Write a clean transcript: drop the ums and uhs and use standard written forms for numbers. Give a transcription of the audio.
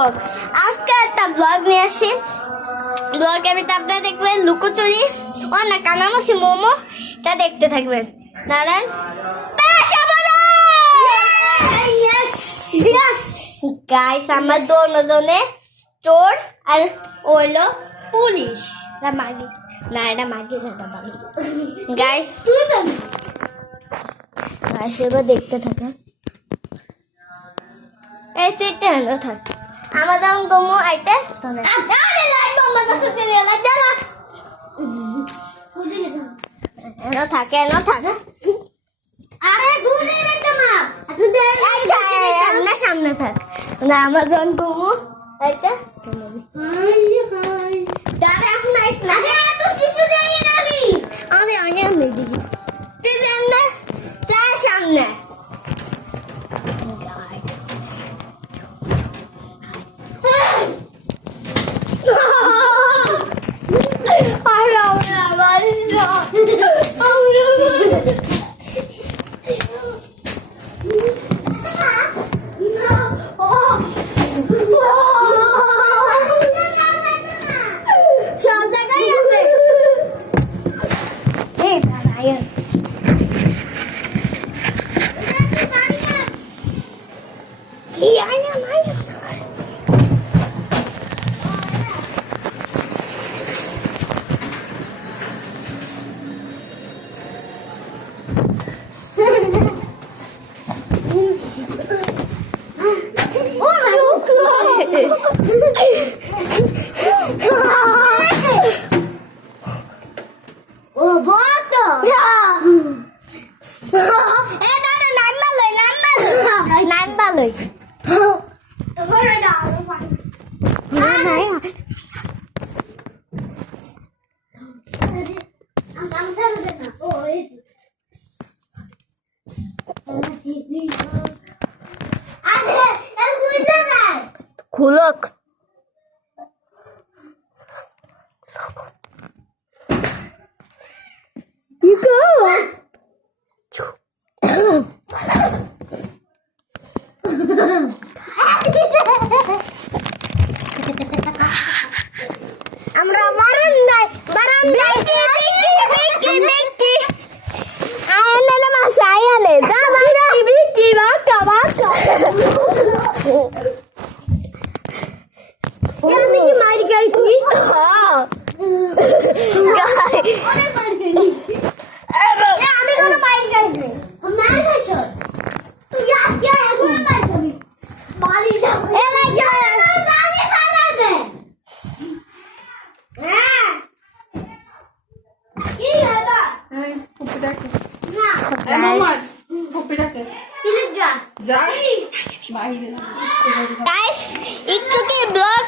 Blog. আজকে একটা blog নিয়ে আসি। ব্লগে আমি আপনারা দেখবেন লুকোচুরি ও না কানামাছি মোমো, তা দেখতে থাকবেন। দাঁড়ান গাইস, আমার দুজনে চোর আর ওইলো পুলিশ। মাগি না, এটা মাগি না, এটা বাগি। গাইস গাইস এবার দেখতে থাকেন। এই তুইটা হলো থাক আমাদের গোমো আইতে আরে লাইট বন্ধ করতে চলে এলা জ্বালা এনো থাকে আরে দুধে রেখে মা দুধে সামনে সামনে থাক না আমাজন গোমো আইতে দাঁড়া এখন আইস না তো কিছু দেই না আমি আগে নেই দিদি তুই জানলে চা সামনে খুলক আমরা বারান্দায় আয়নালে মাছ আয়ালে যা বাইরা কি বাকা আমি কি মারি গাইছি আমি কোনো মারি গাইছি মারি গাইছ তুই আজকে এখন মারি খাবি মারি দাও এলাই যা পানি খালা দে হ্যাঁ কি হলো এই পুপিটাকে না এ মামা পুপিটাকে প্লিজ যা বাইরে গাইস একটু কি ব্লগ